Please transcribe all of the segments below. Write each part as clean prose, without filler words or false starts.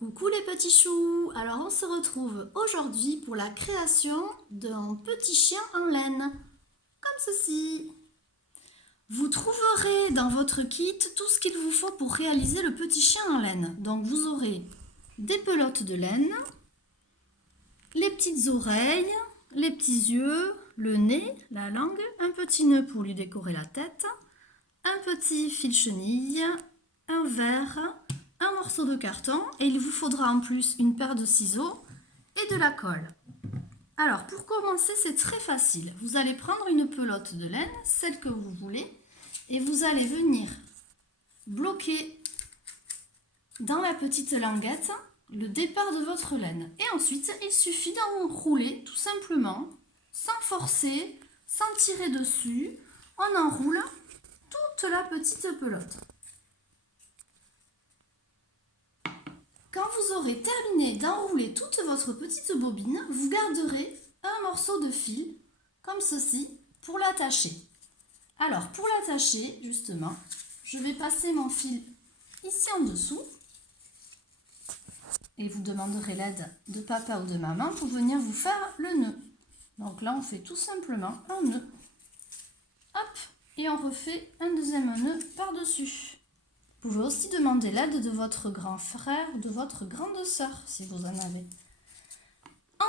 Coucou les petits choux. Alors on se retrouve aujourd'hui pour la création d'un petit chien en laine, comme ceci. Vous trouverez dans votre kit tout ce qu'il vous faut pour réaliser le petit chien en laine. Donc vous aurez des pelotes de laine, les petites oreilles, les petits yeux, le nez, la langue, un petit nœud pour lui décorer la tête, un petit fil chenille, un verre, un morceau de carton et il vous faudra en plus une paire de ciseaux et de la colle. Alors pour commencer, c'est très facile. Vous allez prendre une pelote de laine, celle que vous voulez, et vous allez venir bloquer dans la petite languette le départ de votre laine. Et ensuite, il suffit d'enrouler tout simplement, sans forcer, sans tirer dessus. On enroule toute la petite pelote. Quand vous aurez terminé d'enrouler toute votre petite bobine, vous garderez un morceau de fil, comme ceci, pour l'attacher. Alors, pour l'attacher, justement, je vais passer mon fil ici en dessous. Et vous demanderez l'aide de papa ou de maman pour venir vous faire le nœud. Donc là, on fait tout simplement un nœud. Hop, et on refait un deuxième nœud par-dessus. Vous pouvez aussi demander l'aide de votre grand frère ou de votre grande sœur, si vous en avez.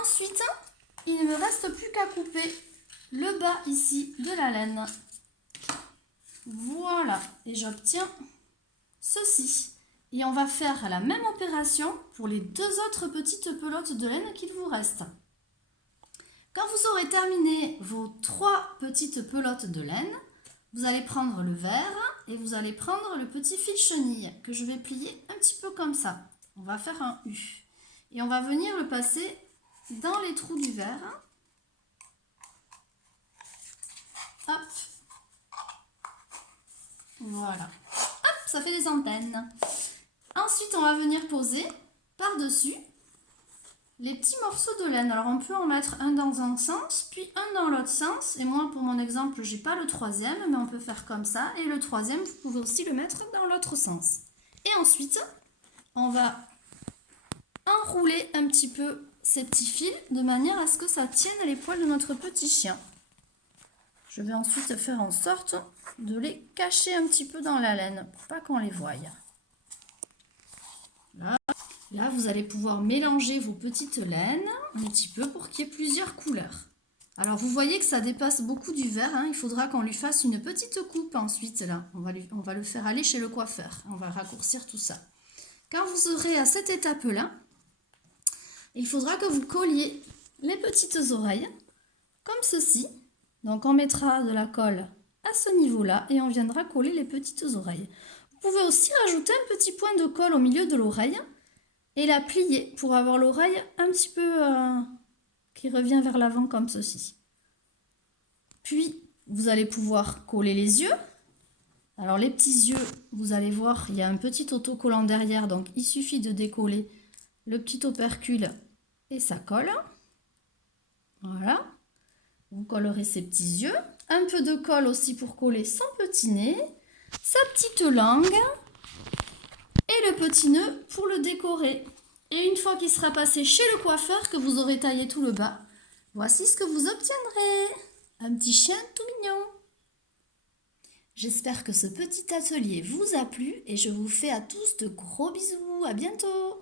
Ensuite, il ne me reste plus qu'à couper le bas ici de la laine. Voilà, et j'obtiens ceci. Et on va faire la même opération pour les deux autres petites pelotes de laine qu'il vous reste. Quand vous aurez terminé vos 3 petites pelotes de laine, vous allez prendre le verre et vous allez prendre le petit fil chenille que je vais plier un petit peu comme ça. On va faire un U. Et on va venir le passer dans les trous du verre. Hop. Voilà. Hop, ça fait des antennes. Ensuite, on va venir poser par-dessus les petits morceaux de laine. Alors, on peut en mettre un dans un sens, puis un dans l'autre sens. Et moi, pour mon exemple, j'ai pas le troisième, mais on peut faire comme ça. Et le troisième, vous pouvez aussi le mettre dans l'autre sens. Et ensuite, on va enrouler un petit peu ces petits fils de manière à ce que ça tienne les poils de notre petit chien. Je vais ensuite faire en sorte de les cacher un petit peu dans la laine pour pas qu'on les voie. Là, vous allez pouvoir mélanger vos petites laines un petit peu pour qu'il y ait plusieurs couleurs. Alors, vous voyez que ça dépasse beaucoup du vert. Il faudra qu'on lui fasse une petite coupe ensuite. Là, on va le faire aller chez le coiffeur. On va raccourcir tout ça. Quand vous serez à cette étape-là, il faudra que vous colliez les petites oreilles comme ceci. Donc, on mettra de la colle à ce niveau-là et on viendra coller les petites oreilles. Vous pouvez aussi rajouter un petit point de colle au milieu de l'oreille et la plier pour avoir l'oreille un petit peu qui revient vers l'avant comme ceci. Puis, vous allez pouvoir coller les yeux. Alors, les petits yeux, vous allez voir, il y a un petit autocollant derrière, donc il suffit de décoller le petit opercule et ça colle. Voilà. Vous collerez ses petits yeux. Un peu de colle aussi pour coller son petit nez, sa petite langue et le petit nœud pour le décorer. Et une fois qu'il sera passé chez le coiffeur, que vous aurez taillé tout le bas, voici ce que vous obtiendrez. Un petit chien tout mignon. J'espère que ce petit atelier vous a plu et je vous fais à tous de gros bisous. À bientôt.